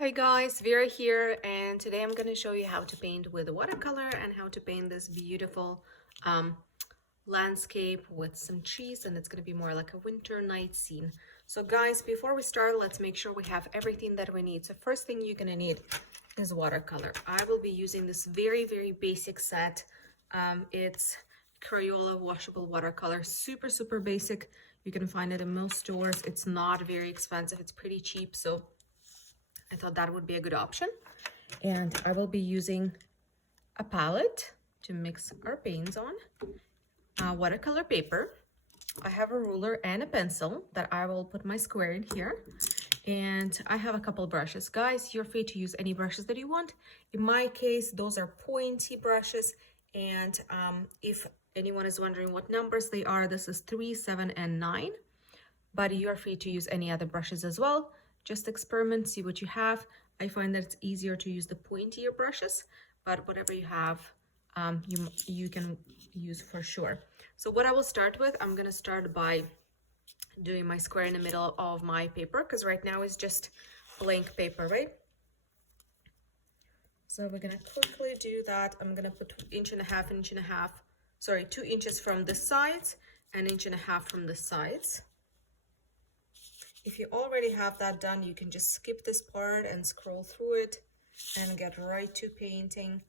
Hi guys, Vera here, and today I'm going to show you how to paint with watercolor and how to paint this beautiful landscape with some trees, and it's going to be more like a winter night scene. So guys, before we start, let's make sure we have everything that we need. So first thing you're going to need is watercolor. I will be using this very basic set. It's Crayola washable watercolor, super basic. You can find it in most stores. It's not very expensive, it's pretty cheap, so I thought that would be a good option. And I will be using a palette to mix our paints on, watercolor paper. I have a ruler and a pencil that I will put my square in here. And I have a couple brushes. Guys, you're free to use any brushes that you want. In my case, those are pointy brushes. And if anyone is wondering what numbers they are, this is 3, 7, and 9. But you're free to use any other brushes as well. Just experiment, see what you have. I find that it's easier to use the pointier brushes, but whatever you have, you can use for sure. So what I will start with, I'm gonna start by doing my square in the middle of my paper, because right now it's just blank paper, right? So we're gonna quickly do that. I'm gonna put 1.5 inches, sorry, 2 inches from the sides and 1.5 inches from the sides. If you already have that done, you can just skip this part and scroll through it and get right to painting.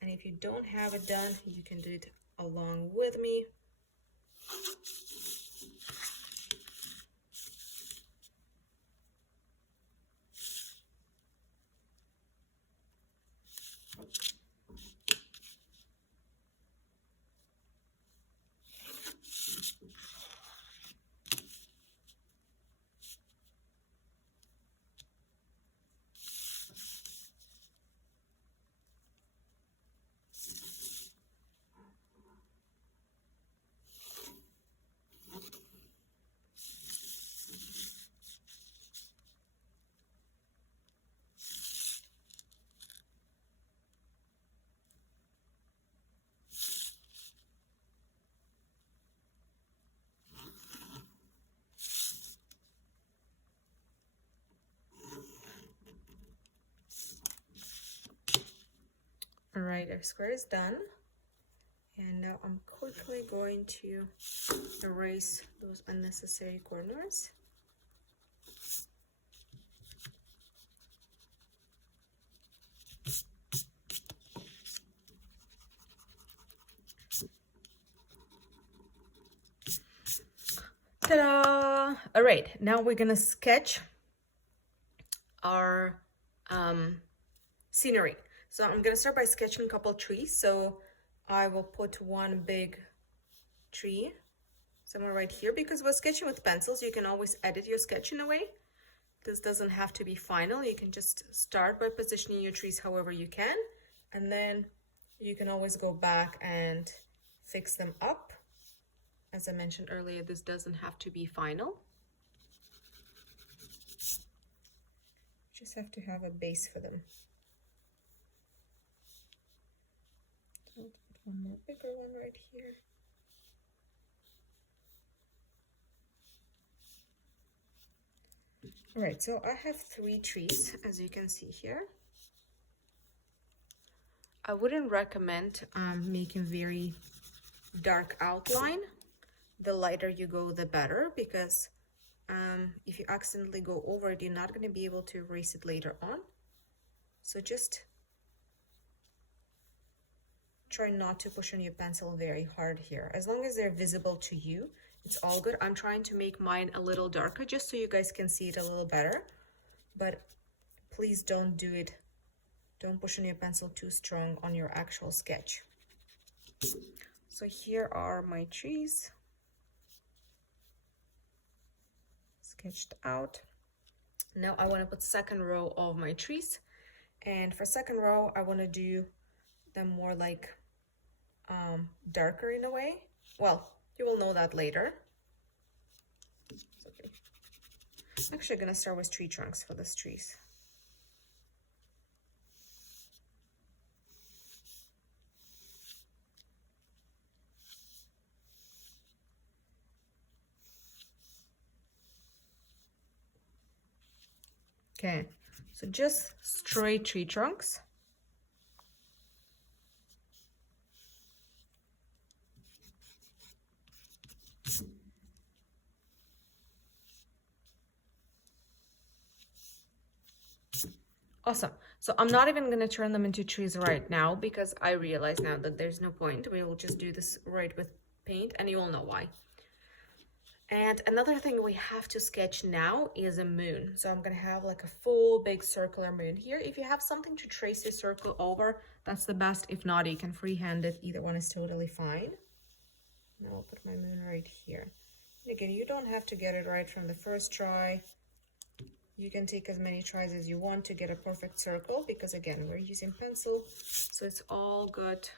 And if you don't have it done, you can do it along with me. All right, our square is done. And now I'm quickly going to erase those unnecessary corners. Ta-da! All right, now we're gonna sketch our scenery. So I'm gonna start by sketching a couple trees. So I will put one big tree somewhere right here, because we're sketching with pencils. You can always edit your sketch in a way. This doesn't have to be final. You can just start by positioning your trees however you can, and then you can always go back and fix them up. As I mentioned earlier, this doesn't have to be final. Just have to have a base for them. So let's put one more bigger one right here. All right, so I have 3 trees, as you can see here. I wouldn't recommend making very dark outline. The lighter you go, the better, because if you accidentally go over it, you're not going to be able to erase it later on. So just try not to push on your pencil very hard here. As long as they're visible to you, it's all good. I'm trying to make mine a little darker just so you guys can see it a little better, but please don't do it. Don't push on your pencil too strong on your actual sketch. So here are my trees sketched out. Now I want to put second row of my trees, and for second row I want to do them more like darker in a way. Well, you will know that later. Okay. I'm actually gonna start with tree trunks for these trees. Okay, So just straight tree trunks. Awesome. So I'm not even going to turn them into trees right now because I realize now that there's no point. We will just do this right with paint and you will know why. And another thing we have to sketch now is a moon. So I'm going to have like a full big circular moon here. If you have something to trace a circle over, that's the best. If not, you can freehand it. Either one is totally fine. Now I'll put my moon right here. And again, you don't have to get it right from the first try. You can take as many tries as you want to get a perfect circle because again, we're using pencil, so it's all good.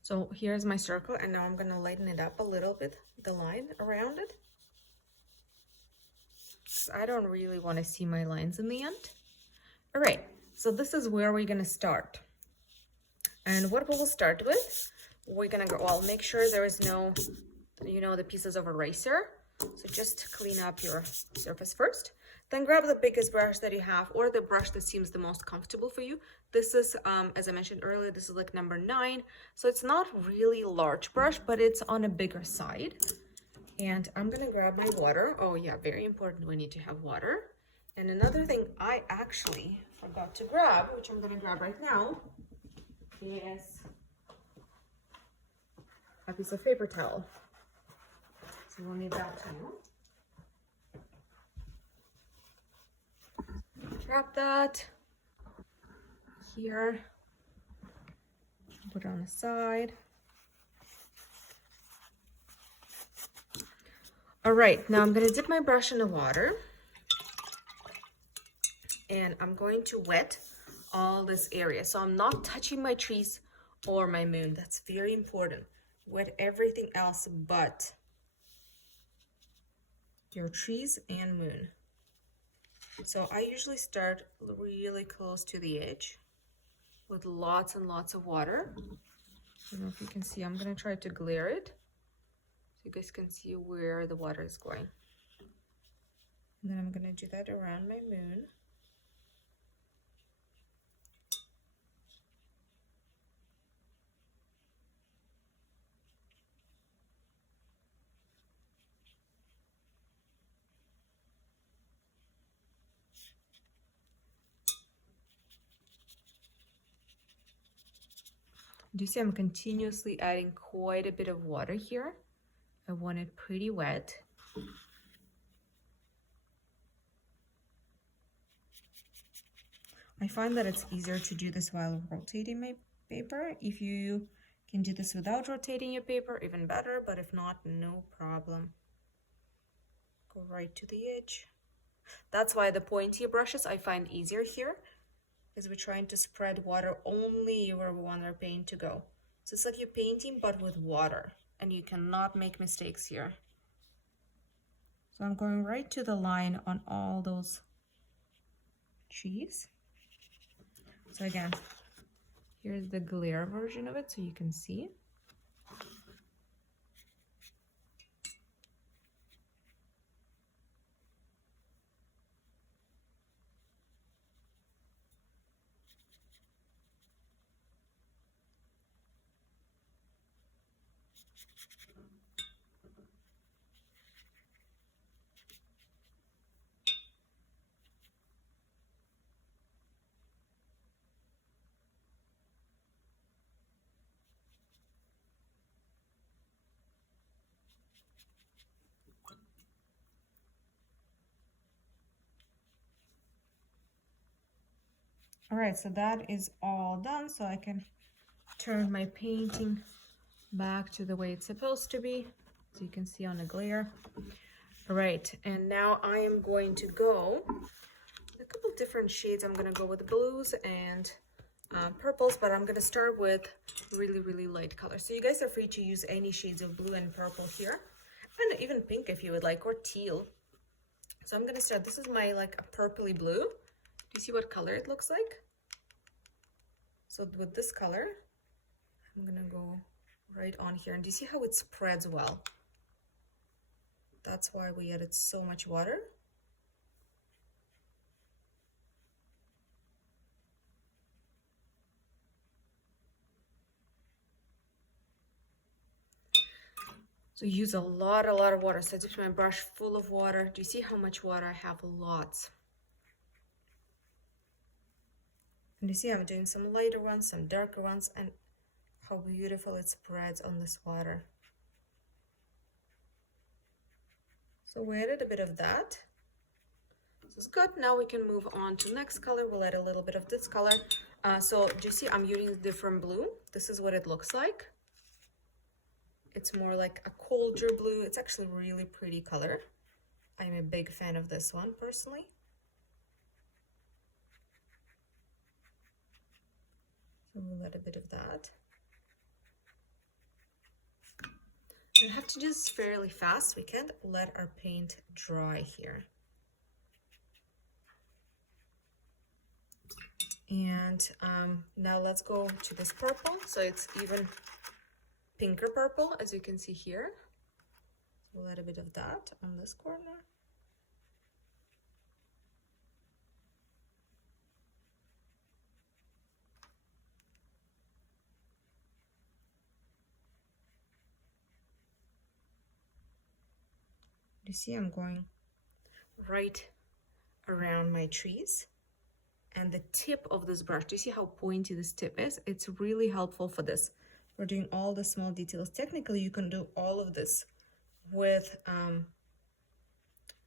So here's my circle and now I'm going to lighten it up a little bit, the line around it. I don't really want to see my lines in the end. All right, so this is where we're going to start. And what we'll start with, we're going to go, well, make sure there is no, the pieces of eraser. So just clean up your surface first. Then grab the biggest brush that you have or the brush that seems the most comfortable for you. This is, as I mentioned earlier, this is like number 9. So it's not really a large brush, but it's on a bigger side. And I'm going to grab my water. Oh yeah, very important. We need to have water. And another thing I actually forgot to grab, which I'm going to grab right now, is a piece of paper towel. So we'll need that too. Grab that here. Put it on the side. All right, now I'm going to dip my brush in the water and I'm going to wet all this area. So I'm not touching my trees or my moon. That's very important. Wet everything else but your trees and moon. So I usually start really close to the edge with lots and lots of water. I don't know if you can see, I'm going to try to glare it. You guys can see where the water is going. And then I'm going to do that around my moon. Do you see I'm continuously adding quite a bit of water here? I want it pretty wet. I find that it's easier to do this while rotating my paper. If you can do this without rotating your paper, even better, but if not, no problem. Go right to the edge. That's why the pointy brushes I find easier here, because we're trying to spread water only where we want our paint to go. So it's like you're painting but with water, and you cannot make mistakes here. So I'm going right to the line on all those trees. So again, here's the glare version of it so you can see. All right, so that is all done. So I can turn my painting back to the way it's supposed to be. So you can see on the glare. All right, and now I am going to go with a couple different shades. I'm gonna go with blues and purples, but I'm gonna start with really light colors. So you guys are free to use any shades of blue and purple here, and even pink if you would like, or teal. So I'm gonna start, this is my like a purpley blue. Do you see what color it looks like? So with this color, I'm gonna go right on here. And do you see how it spreads well? That's why we added so much water. So use a lot of water. So I dipped my brush full of water. Do you see how much water I have? Lots. And you see I'm doing some lighter ones, some darker ones, and how beautiful it spreads on this water. So we added a bit of that. This is good. Now we can move on to next color. We'll add a little bit of this color. So do you see I'm using a different blue? This is what it looks like. It's more like a colder blue. It's actually a really pretty color. I'm a big fan of this one personally. So we'll add a bit of that. We have to do this fairly fast. We can't let our paint dry here. And now let's go to this purple. So it's even pinker purple, as you can see here. We'll add a bit of that on this corner. You see I'm going right around my trees and the tip of this brush. Do you see how pointy this tip is? It's really helpful for this. We're doing all the small details. Technically, you can do all of this with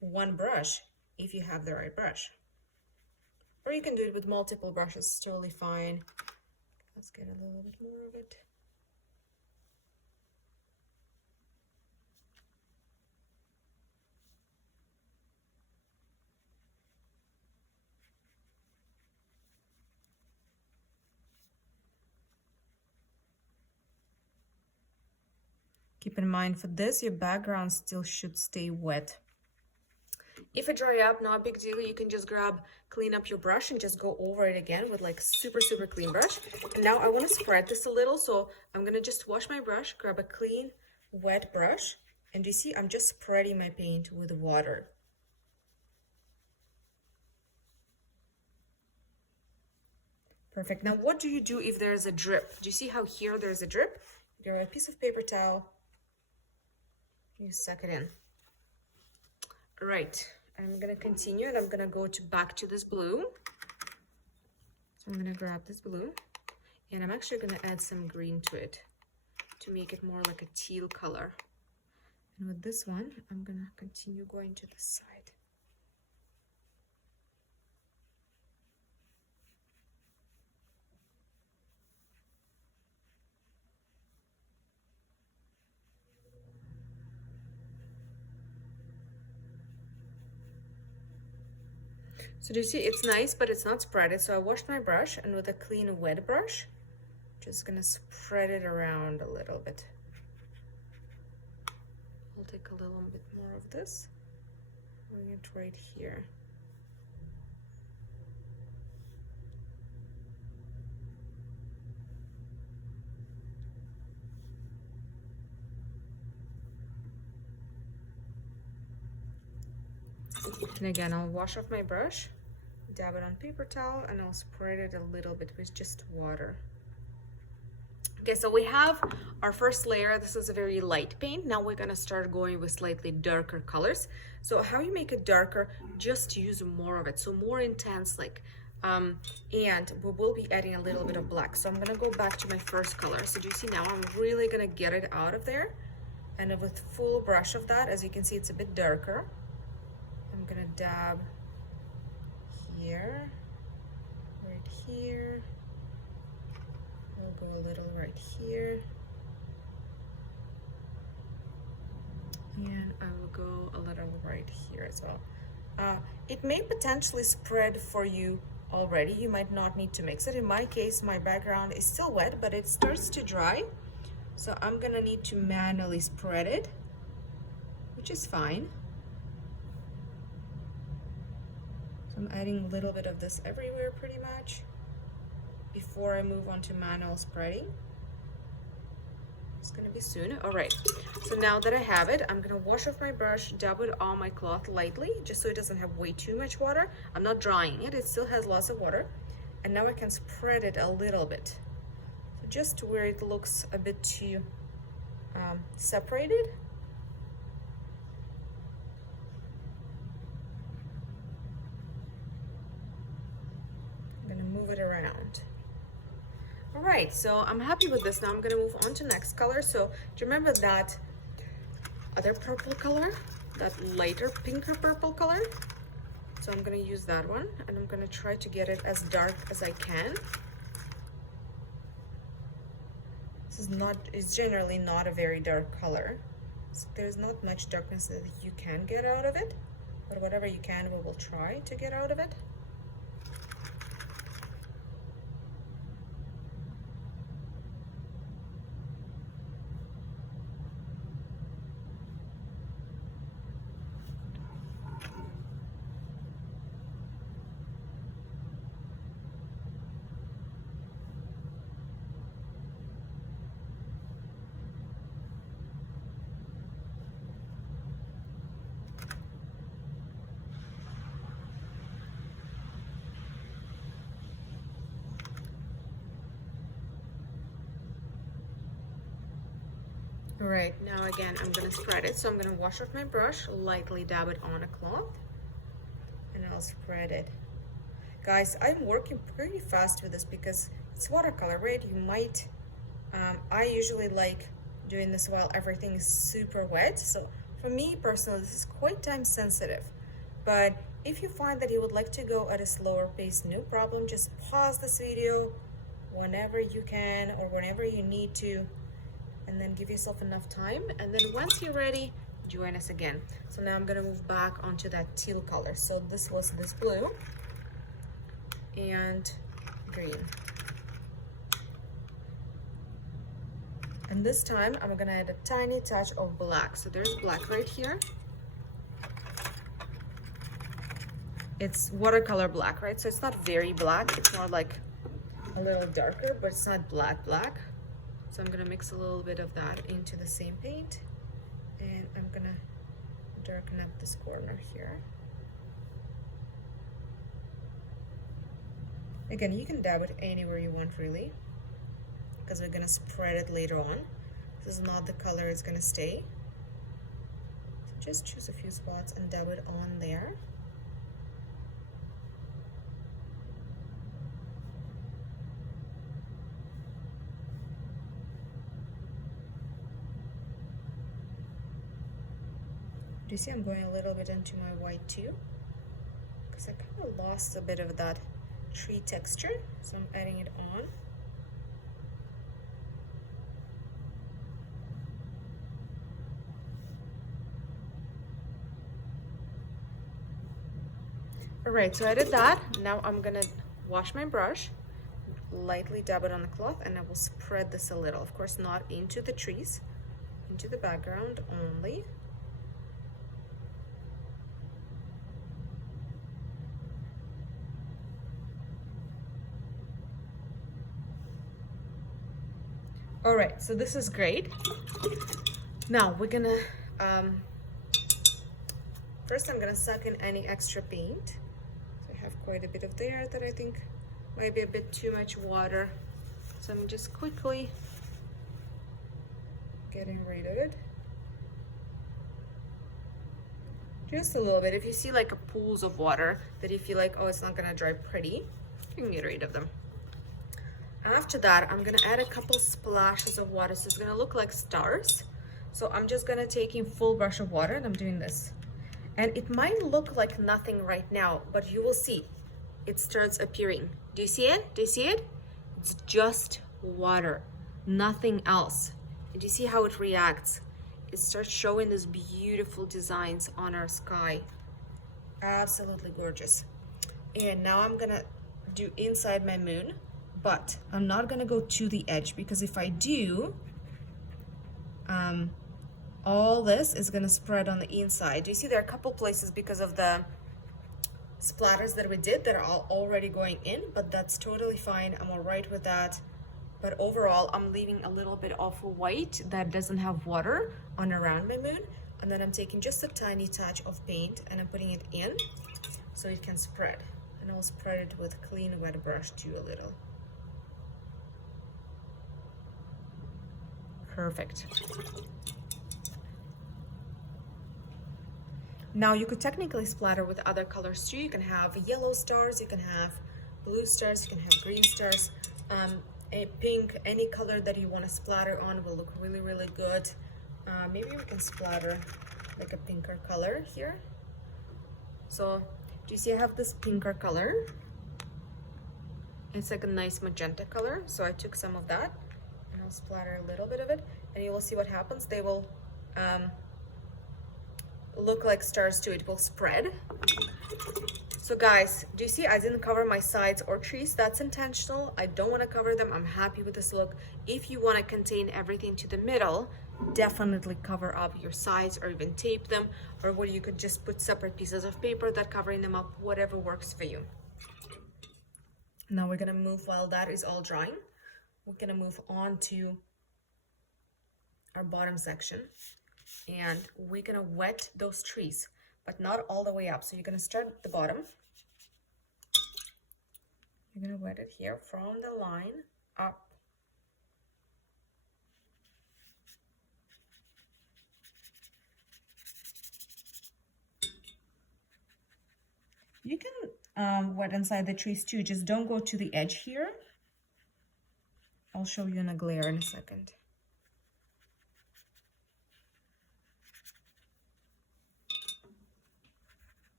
one brush if you have the right brush. Or you can do it with multiple brushes, it's totally fine. Let's get a little bit more of it. Keep in mind for this, your background still should stay wet. If it dry up, not a big deal. You can just clean up your brush and just go over it again with like super clean brush. And now I want to spread this a little, so I'm gonna just wash my brush, grab a clean, wet brush, and you see I'm just spreading my paint with water. Perfect. Now what do you do if there's a drip? Do you see how here there's a drip? You grab a piece of paper towel, you suck it in. All right, I'm gonna continue and I'm gonna go back to this blue. So I'm gonna grab this blue and I'm actually gonna add some green to it to make it more like a teal color. And with this one, I'm gonna continue going to this side. So do you see it's nice, but it's not spreaded. So I washed my brush and with a clean wet brush, just gonna spread it around a little bit. I'll take a little bit more of this, bring it right here. And again, I'll wash off my brush, dab it on paper towel, and I'll spread it a little bit with just water. Okay, so we have our first layer. This is a very light paint. Now we're gonna start going with slightly darker colors. So how you make it darker, just use more of it. So more intense, like, and we will be adding a little bit of black. So I'm gonna go back to my first color. So do you see now I'm really gonna get it out of there. And with full brush of that, as you can see, it's a bit darker. I'm gonna dab here, right here. We'll go a little right here. And I will go a little right here as well. It may potentially spread for you already. You might not need to mix it. In my case, my background is still wet, but it starts to dry. So I'm gonna need to manually spread it, which is fine. I'm adding a little bit of this everywhere pretty much before I move on to manual spreading. It's gonna be soon. All right, so now that I have it, I'm gonna wash off my brush, dab it on my cloth lightly, just so it doesn't have way too much water. I'm not drying it, it still has lots of water. And now I can spread it a little bit. So just where it looks a bit too separated. I'm gonna move it around. All right, so I'm happy with this. Now I'm gonna move on to next color. So do you remember that other purple color, that lighter pinker purple color? So I'm gonna use that one, and I'm gonna try to get it as dark as I can. It's generally not a very dark color. So there's not much darkness that you can get out of it, but whatever you can, we will try to get out of it. All right, now again, I'm gonna spread it. So I'm gonna wash off my brush, lightly dab it on a cloth, and I'll spread it. Guys, I'm working pretty fast with this because it's watercolor, right? You might, I usually like doing this while everything is super wet. So for me personally, this is quite time sensitive. But if you find that you would like to go at a slower pace, no problem. Just pause this video whenever you can or whenever you need to, and then give yourself enough time. And then once you're ready, join us again. So now I'm gonna move back onto that teal color. So this was this blue and green. And this time I'm gonna add a tiny touch of black. So there's black right here. It's watercolor black, right? So it's not very black, it's more like a little darker, but it's not black. So I'm gonna mix a little bit of that into the same paint, and I'm gonna darken up this corner here. Again, you can dab it anywhere you want really, because we're gonna spread it later on. This is not the color it's gonna stay. So just choose a few spots and dab it on there. Do you see I'm going a little bit into my white too? Because I kind of lost a bit of that tree texture, so I'm adding it on. All right, so I did that. Now I'm gonna wash my brush, lightly dab it on the cloth, and I will spread this a little. Of course, not into the trees, into the background only. All right, so this is great. Now we're gonna, first I'm gonna suck in any extra paint. So I have quite a bit of there that I think might be a bit too much water. So I'm just quickly getting rid of it. Just a little bit. If you see like pools of water that you feel like, oh, it's not gonna dry pretty, you can get rid of them. After that, I'm gonna add a couple splashes of water. So it's gonna look like stars. So I'm just gonna take in full brush of water and I'm doing this. And it might look like nothing right now, but you will see it starts appearing. Do you see it? Do you see it? It's just water, nothing else. And do you see how it reacts? It starts showing these beautiful designs on our sky. Absolutely gorgeous. And now I'm gonna do inside my moon. But I'm not gonna go to the edge, because if I do, all this is gonna spread on the inside. Do you see there are a couple places because of the splatters that we did that are all already going in, but that's totally fine. I'm all right with that. But overall, I'm leaving a little bit of white that doesn't have water on around my moon. And then I'm taking just a tiny touch of paint and I'm putting it in so it can spread. And I'll spread it with a clean wet brush too a little. Perfect. Now you could technically splatter with other colors too. You can have yellow stars, you can have blue stars, you can have green stars. A pink, any color that you want to splatter on will look really, really good. Maybe we can splatter like a pinker color here. So do you see I have this pinker color? It's like a nice magenta color. So I took some of that and I'll splatter a little bit of it and you will see what happens. They will look like stars too. It will spread. So guys, do you see I didn't cover my sides or trees? That's intentional. I don't want to cover them. I'm happy with this look. If you want to contain everything to the middle, definitely cover up your sides or even tape them, or what you could just put separate pieces of paper that covering them up, whatever works for you. Now we're gonna move, while that is all drying, we're gonna move on to our bottom section and we're gonna wet those trees, but not all the way up. So you're gonna start at the bottom. You're gonna wet it here from the line up. You can wet inside the trees too, just don't go to the edge here. I'll show you in a glare in a second.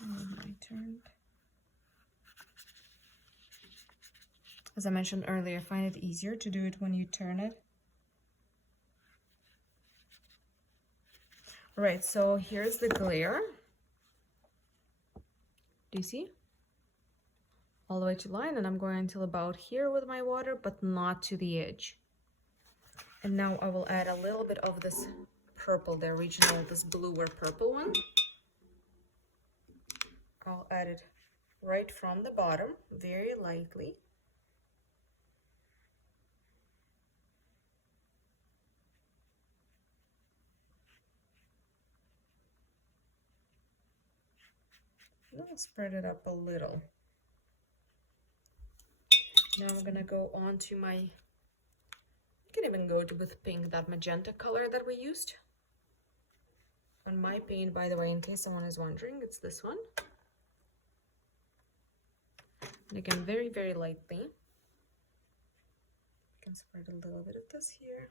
My turn. As I mentioned earlier, I find it easier to do it when you turn it. All right, so here's the glare. Do you see? All the way to line, and I'm going until about here with my water, but not to the edge. And now I will add a little bit of this purple, the original, this blue or purple one. I'll add it right from the bottom, very lightly. I'll spread it up a little. Now I'm gonna go on to my, you can even go to with pink, that magenta color that we used. On my paint, by the way, in case someone is wondering, it's this one. And again, very, very lightly. You can spread a little bit of this here.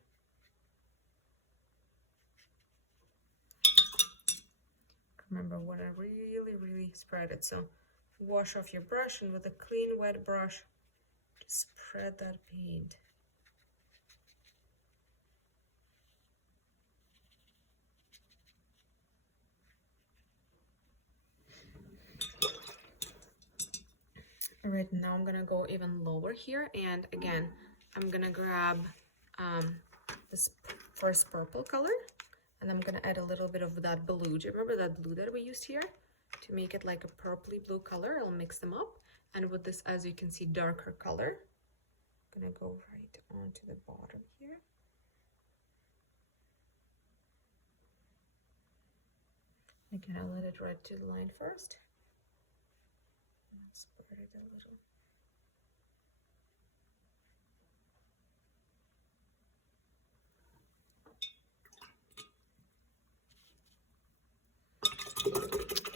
Remember, when I really, really spread it. So wash off your brush and with a clean, wet brush, just spread that paint. All right, now I'm gonna go even lower here, and again, I'm gonna grab this first purple color, and I'm gonna add a little bit of that blue. Do you remember that blue that we used here? To make it like a purpley blue color, I'll mix them up. And with this, as you can see, darker color, I'm gonna go right onto the bottom here. Again, I'll let it right to the line first. And I'll spread it a little.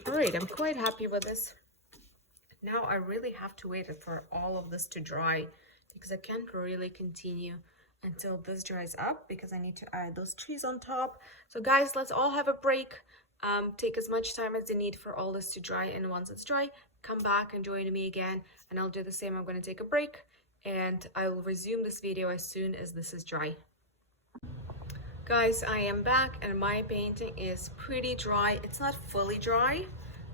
All right, I'm quite happy with this. Now I really have to wait for all of this to dry because I can't really continue until this dries up because I need to add those trees on top. So guys, let's all have a break. Take as much time as you need for all this to dry, and once it's dry, come back and join me again, and I'll do the same. I'm going to take a break and I will resume this video as soon as this is dry. Guys, I am back and my painting is pretty dry. It's not fully dry,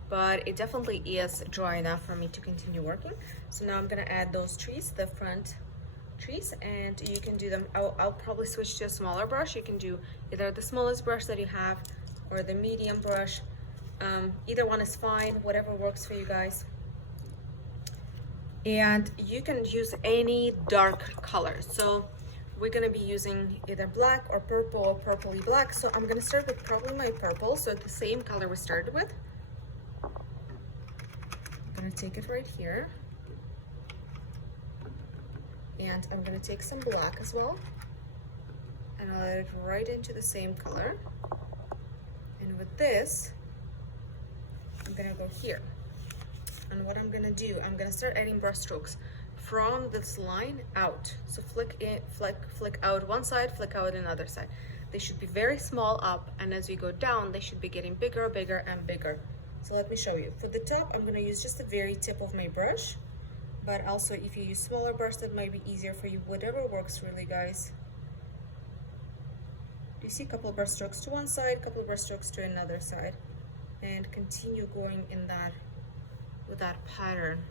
but it definitely is dry enough for me to continue working. So now I'm gonna add those trees, the front trees, and you can do them. I'll probably switch to a smaller brush. You can do either the smallest brush that you have or the medium brush. Either one is fine, whatever works for you guys. And you can use any dark color. So we're gonna be using either black or purple or purpley black. So I'm gonna start with probably my purple. So the same color we started with. I'm gonna take it right here. And I'm gonna take some black as well. And I'll add it right into the same color. And with this, I'm gonna go here. And what I'm gonna do, I'm gonna start adding brush strokes from this line out. So flick in, flick out one side, flick out another side. They should be very small up, and as you go down, they should be getting bigger, bigger, and bigger. So let me show you. For the top, I'm gonna use just the very tip of my brush, but also if you use smaller brush, that might be easier for you. Whatever works really, guys. Do you see a couple of brush strokes to one side, a couple of brush strokes to another side, and continue going in that with that pattern.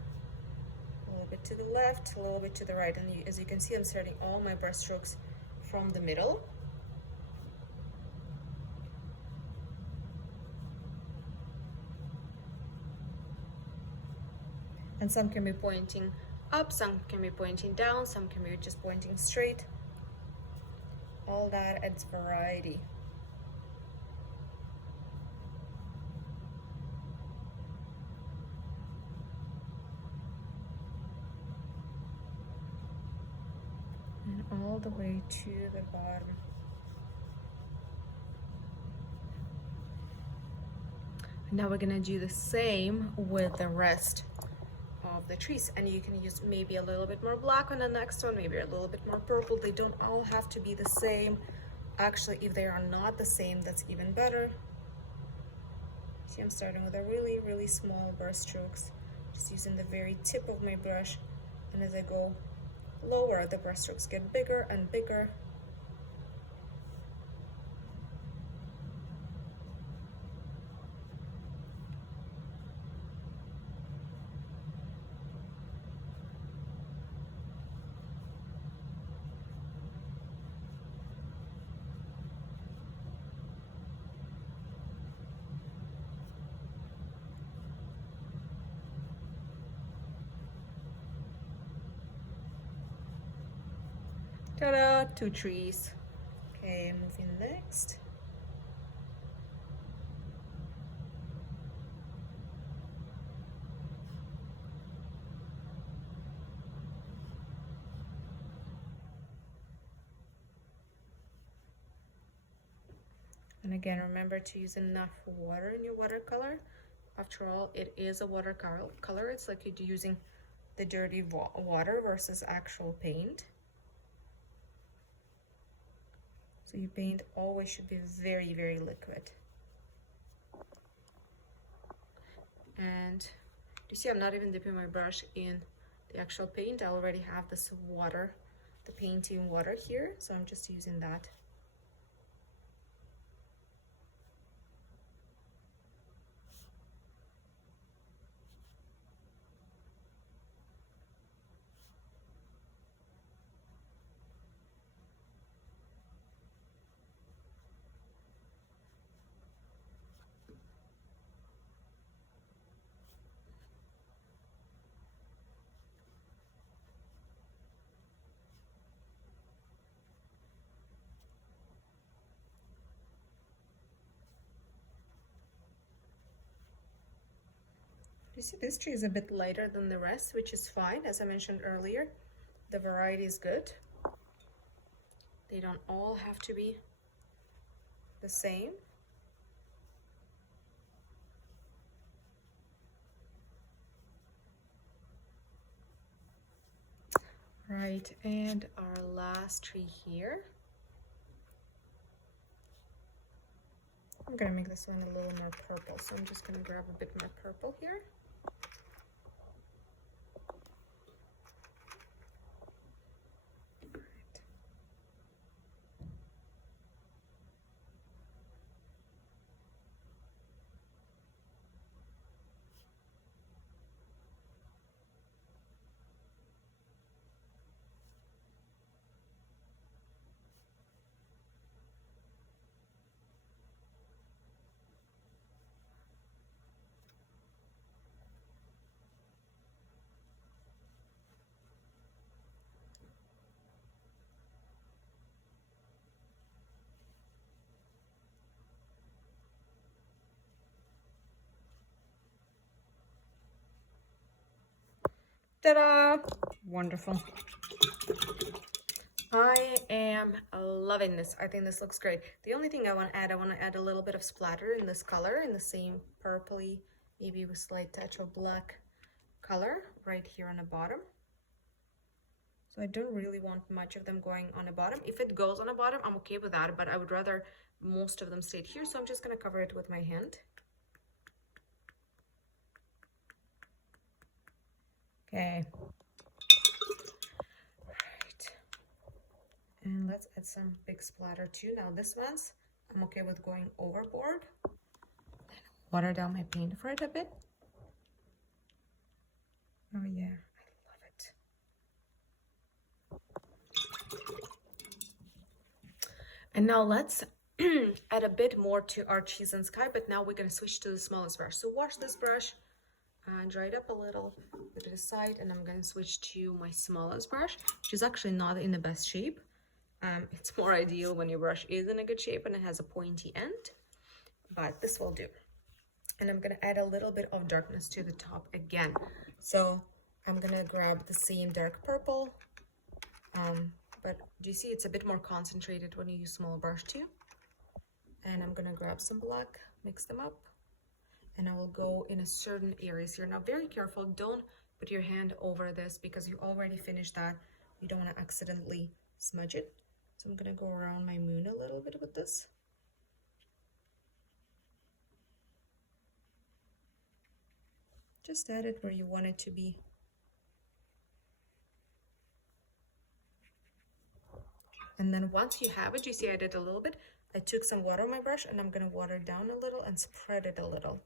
A little bit to the left, a little bit to the right, and as you can see, I'm starting all my brush strokes from the middle. And some can be pointing up, some can be pointing down, some can be just pointing straight. All that adds variety. And all the way to the bottom. Now we're gonna do the same with the rest of the trees, and you can use maybe a little bit more black on the next one, maybe a little bit more purple. They don't all have to be the same. Actually, if they are not the same, that's even better. See, I'm starting with a really, really small brush strokes, just using the very tip of my brush, and as I go lower, the brush strokes get bigger and bigger. Ta-da, 2 trees. Okay, moving next. And again, remember to use enough water in your watercolor. After all, it is a watercolor. It's like you're using the dirty water versus actual paint. So your paint always should be very, very liquid. And you see, I'm not even dipping my brush in the actual paint. I already have this water, the painting water here, so I'm just using that. You see, this tree is a bit lighter than the rest, which is fine. As I mentioned earlier, the variety is good. They don't all have to be the same. Right, and our last tree here. I'm gonna make this one a little more purple, so I'm just gonna grab a bit more purple here. Ta-da! Wonderful. I am loving this. I think this looks great. The only thing I want to add a little bit of splatter in this color, in the same purpley, maybe with slight touch of black color right here on the bottom. So I don't really want much of them going on the bottom. If it goes on the bottom, I'm okay with that, but I would rather most of them stayed here. So I'm just going to cover it with my hand. Okay. Right. And let's add some big splatter too. Now this one's, I'm okay with going overboard. And water down my paint for it a bit. Oh yeah, I love it. And now let's add a bit more to our cheese and sky, but now we're going to switch to the smallest brush. So wash this brush and dry it up a little, put it aside, and I'm going to switch to my smallest brush, which is actually not in the best shape. It's more ideal when your brush is in a good shape and it has a pointy end, but this will do. And I'm going to add a little bit of darkness to the top again. So I'm going to grab the same dark purple, but do you see it's a bit more concentrated when you use small brush too? And I'm going to grab some black, mix them up, and I will go in a certain areas here. Now very careful, don't put your hand over this because you already finished that. You don't want to accidentally smudge it. So I'm going to go around my moon a little bit with this. Just add it where you want it to be. And then once you have it, you see I did a little bit. I took some water on my brush and I'm going to water down a little and spread it a little.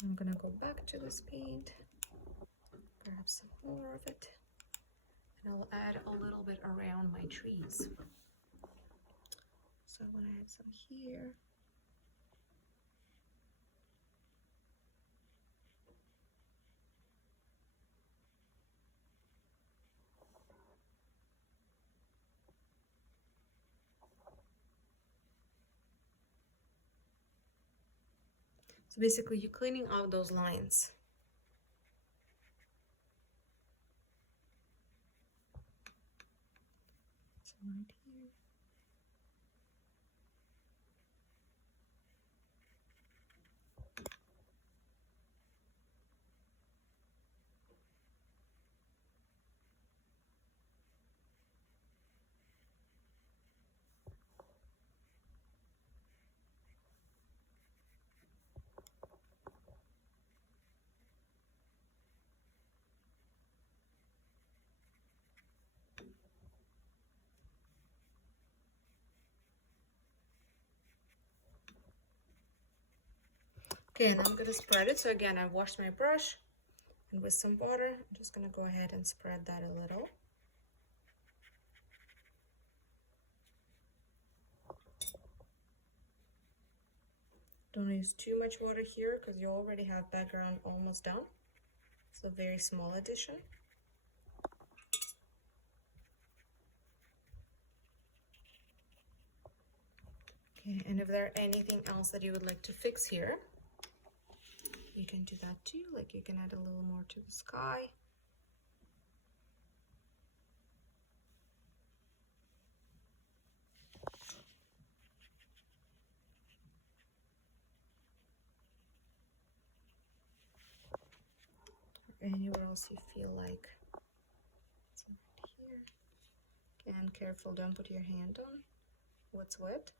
I'm going to go back to this paint, grab some more of it, and I'll add a little bit around my trees. So I'm going to add some here. So basically you're cleaning out those lines. So right here. Okay, and I'm going to spread it. So again, I washed my brush, and with some water, I'm just going to go ahead and spread that a little. Don't use too much water here because you already have background almost done. It's a very small addition. Okay, and if there's anything else that you would like to fix here, you can do that too. Like you can add a little more to the sky. Or anywhere else you feel like. So right here. Again, careful, don't put your hand on what's wet.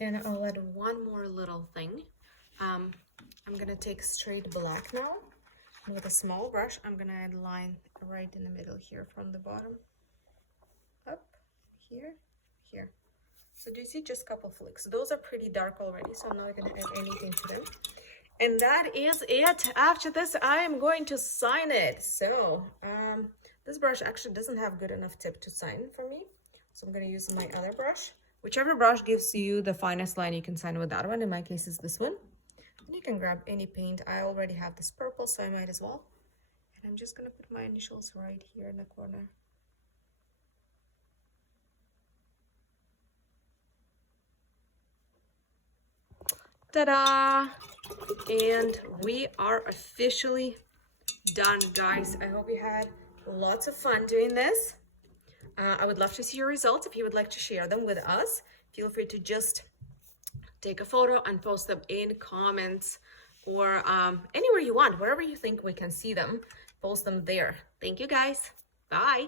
And I'll add one more little thing. I'm gonna take straight black now, and with a small brush, I'm gonna add a line right in the middle here from the bottom up here, here. So do you see just a couple flicks? Those are pretty dark already, so I'm not gonna add anything to them. And that is it. After this, I am going to sign it. So This brush actually doesn't have good enough tip to sign for me. So I'm going to use my other brush. Whichever brush gives you the finest line, you can sign with that one. In my case, is this one. And you can grab any paint. I already have this purple, so I might as well. And I'm just going to put my initials right here in the corner. Ta-da! And we are officially done, guys. I hope you had lots of fun doing this. I would love to see your results. If you would like to share them with us, feel free to just take a photo and post them in comments or anywhere you want, wherever you think we can see them, post them there. Thank you, guys. Bye.